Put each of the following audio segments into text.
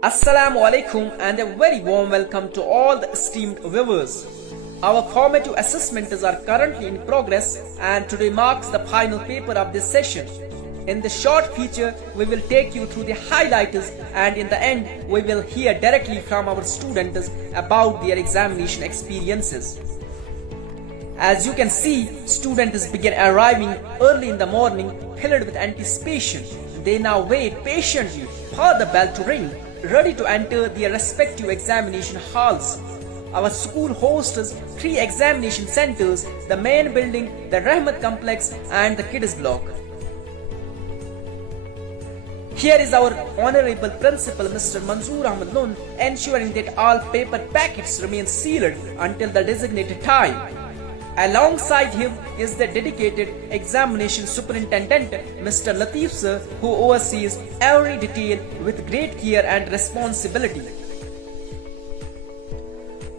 Assalamu alaikum and a very warm welcome to all the esteemed viewers. Our formative assessments are currently in progress and today marks the final paper of this session. In this short feature, we will take you through the highlights and in the end, we will hear directly from our students about their examination experiences. As you can see, students begin arriving early in the morning filled with anticipation. They now wait patiently for the bell to ring, ready to enter their respective examination halls. Our school hosts 3 examination centers, the main building, the Rahmat complex and the kids block. Here is our Honorable Principal Mr. Manzoor Ahmad Lund ensuring that all paper packets remain sealed until the designated time. Alongside him is the dedicated examination superintendent Mr. Latif sir, who oversees every detail with great care and responsibility.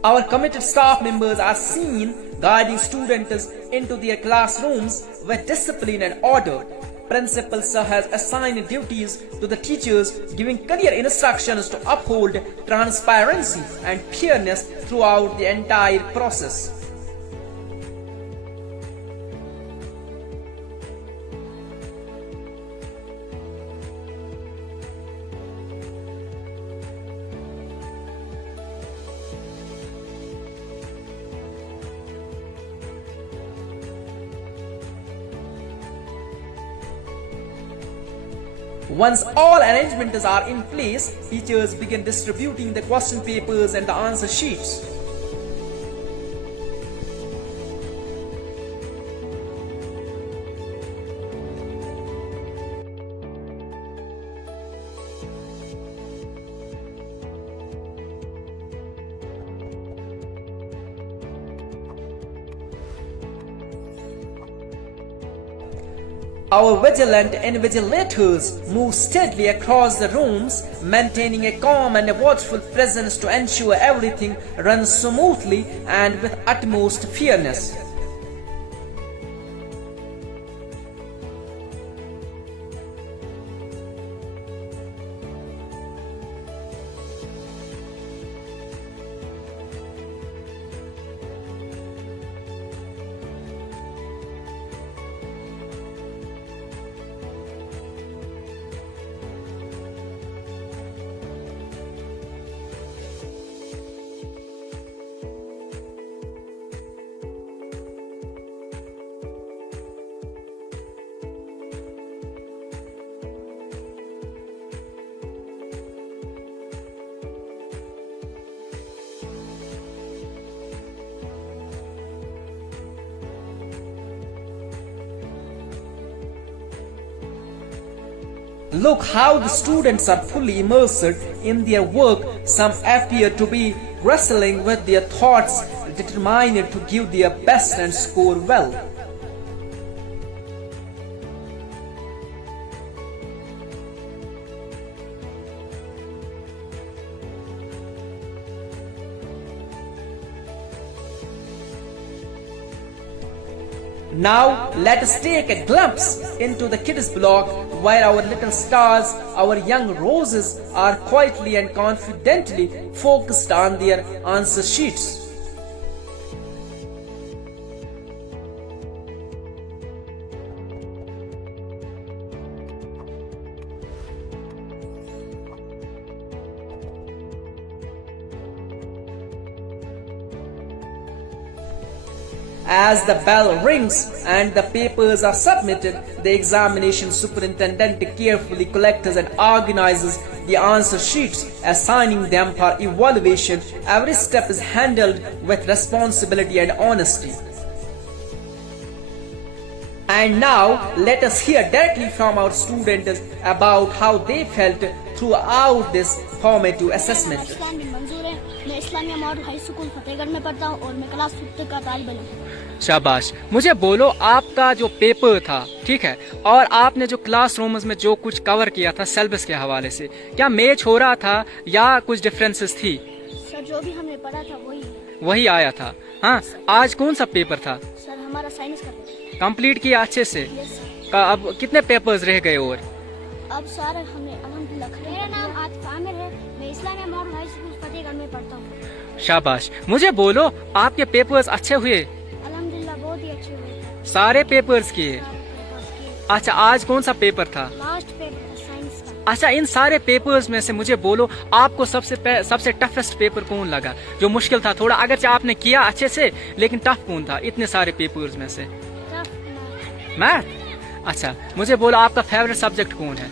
Our committed staff members are seen guiding students into their classrooms with discipline and order. Principal sir has assigned duties to the teachers, giving clear instructions to uphold transparency and fairness throughout the entire process. Once all arrangements are in place, teachers begin distributing the question papers and the answer sheets. Our vigilant invigilators move steadily across the rooms, maintaining a calm and a watchful presence to ensure everything runs smoothly and with utmost fairness. Look how the students are fully immersed in their work. Some appear to be wrestling with their thoughts, determined to give their best and score well. Now let us take a glimpse into the kids block where our little stars, our young roses are quietly and confidently focused on their answer sheets. As the bell rings and the papers are submitted, the examination superintendent carefully collects and organizes the answer sheets, assigning them for evaluation. Every step is handled with responsibility and honesty. And now let us hear directly from our students about how they felt throughout this formative assessment. मैं Islamia model high school Fatehgarh में पढ़ता हूँ और मैं क्लास 5 का तालिब इल्म हूँ। शाबाश। मुझे बोलो आपका जो पेपर था, ठीक है, और आपने जो क्लासरूम्स में जो कुछ कवर किया था सिलेबस के हवाले से, क्या मैच हो रहा था या कुछ डिफरेंसेस थी? सर जो भी हमने पढ़ा था वही आया था। हाँ, आज कौन सा पेपर था? सर हमारा साइंस का पेपर। कंप्लीट किया अच्छे से? अब कितने पेपर्स रह गए और? अब सारे हमने अल्हम्दुलिल्लाह। मेरा नाम आतिफ आमिर है, मैं Islamia model high school Fatehgarh में पढ़ता हूँ। शाबाश। मुझे बोलो आपके पेपर्स अच्छे हुए? अल्हम्दुलिल्लाह बहुत ही अच्छे हुए। सारे पेपर्स किए? अच्छा, आज कौन सा पेपर था? लास्ट पेपर था साइंस का। अच्छा, इन सारे पेपर्स में से मुझे बोलो आपको सबसे टफेस्ट पेपर कौन लगा, जो मुश्किल था थोड़ा, अगरचे आपने किया अच्छे से, लेकिन टफ कौन था इतने सारे पेपर्स में से? मैथ। अच्छा, मुझे बोलो आपका फेवरेट सब्जेक्ट कौन है?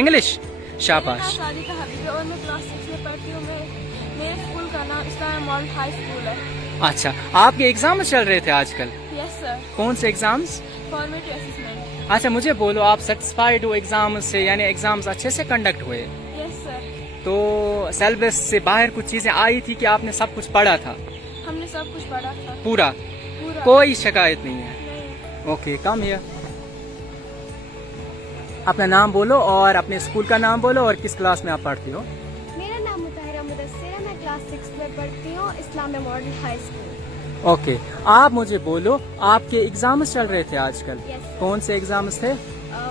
इंग्लिश। शाबाश। सादिका हबीब है और मैं क्लास 6 में पढ़ती हूँ। मेरे स्कूल का नाम इस्लामिया मॉडल हाई स्कूल है। अच्छा, आपके एग्जाम चल रहे थे आजकल? Yes sir. कौन से एग्जाम्स? Formative assessment. अच्छा, मुझे बोलो आप सेटिस्फाइड हो एग्जाम से, यानी एग्जाम्स अच्छे से कंडक्ट हुए? Yes sir. तो सिलेबस से बाहर कुछ चीजें आई थी कि आपने सब कुछ पढ़ा था? हमने सब कुछ पढ़ा था पूरा? पूरा। कोई शिकायत नहीं है? नहीं। Okay, come here. अपना नाम बोलो और अपने स्कूल का नाम बोलो और किस क्लास में आप पढ़ती हो? मेरा नाम मुताहिरा मुदस्सिर है, मैं क्लास 6 में पढ़ती हूँ Islamia model high school. Okay, आप मुझे बोलो आपके एग्जाम्स चल रहे थे आजकल? Yes, sir. कौन से एग्जाम्स थे?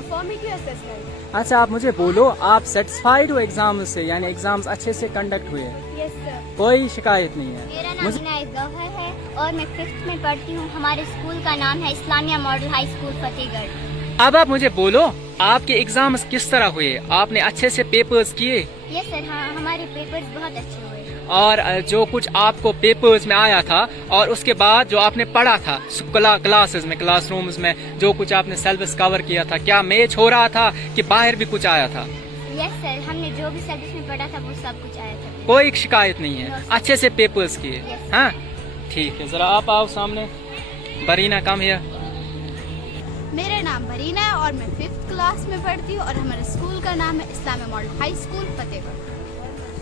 Formative assessment. अच्छा, आप मुझे बोलो आप सेटिस्फाइड हो एग्जाम से, यानी एग्जाम्स अच्छे से कंडक्ट हुए? Yes sir. कोई शिकायत नहीं है? मेरा नाम इनायत गौहर है और मैं 5th में पढ़ती हूँ। हमारे स्कूल का नाम है Islamia model high school Fatehgarh. अब आप मुझे बोलो आपके एग्जाम्स किस तरह हुए, आपने अच्छे से पेपर्स किए? यस सर, हाँ हमारे पेपर्स बहुत अच्छे हुए। और जो कुछ आपको पेपर्स में आया था और उसके बाद जो आपने पढ़ा था क्लासेस में, क्लासरूम्स में, जो कुछ आपने सिलेबस कवर किया था, क्या मैच हो रहा था कि बाहर भी कुछ आया था? यस सर, हमने जो भी सिलेबस में पढ़ा था वो सब कुछ आया था। कोई शिकायत नहीं है? अच्छे से पेपर्स किए? Yes. हाँ ठीक है, जरा आप आओ सामने। बरीना, कम हियर। मेरा नाम बरीना है और मैं 5th क्लास में पढ़ती हूँ और हमारे स्कूल का नाम है Islamia model high school Fatehgarh.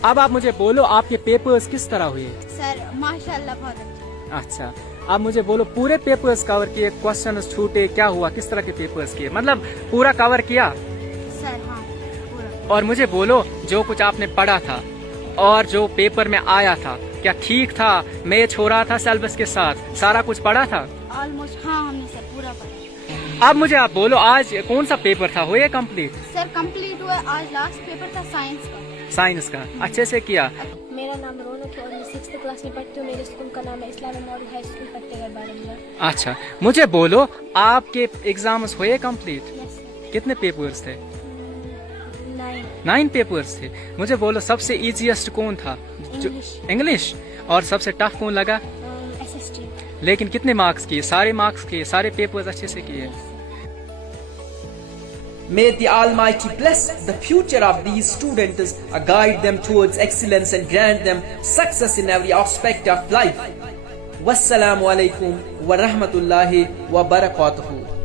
अब आप मुझे बोलो आपके पेपर्स किस तरह हुए? सर माशाल्लाह बहुत अच्छे। अच्छा, अब मुझे बोलो पूरे पेपर्स कवर किए, क्वेश्चन छूटे, क्या हुआ, किस तरह के पेपर्स किए, मतलब पूरा कवर किया? सर हाँ पूरा। और मुझे बोलो जो कुछ आपने पढ़ा था और जो पेपर में आया था, क्या ठीक था, मैच हो रहा था सिलेबस के साथ, सारा कुछ पढ़ा था? ऑलमोस्ट हाँ, हमने सर पूरा पढ़ा। अब मुझे आप बोलो आज कौन सा पेपर था, हुए कंप्लीट? सर कंप्लीट हुआ, आज लास्ट पेपर था साइंस का। साइंस का अच्छे से किया? मेरा नाम रौनक है और मैं 6th क्लास में पढ़ती हूँ। मेरे स्कूल का नाम है Islamia model high school Fatehgarh बारामूला। अच्छा, मुझे बोलो आपके एग्जाम्स हुए कंप्लीट? Yes sir. कितने पेपर्स थे? 9 9 पेपर्स थे। मुझे बोलो सबसे इजीएस्ट कौन था? इंग्लिश। इंग्लिश। और सबसे टफ कौन लगा? SST। लेकिन कितने मार्क्स किए? सारे मार्क्स किए? सारे पेपर्स अच्छे से किए? May the Almighty bless the future of these students, guide them towards excellence and grant them success in every aspect of life. Wassalamu alaikum wa rahmatullahi wa barakatuhu.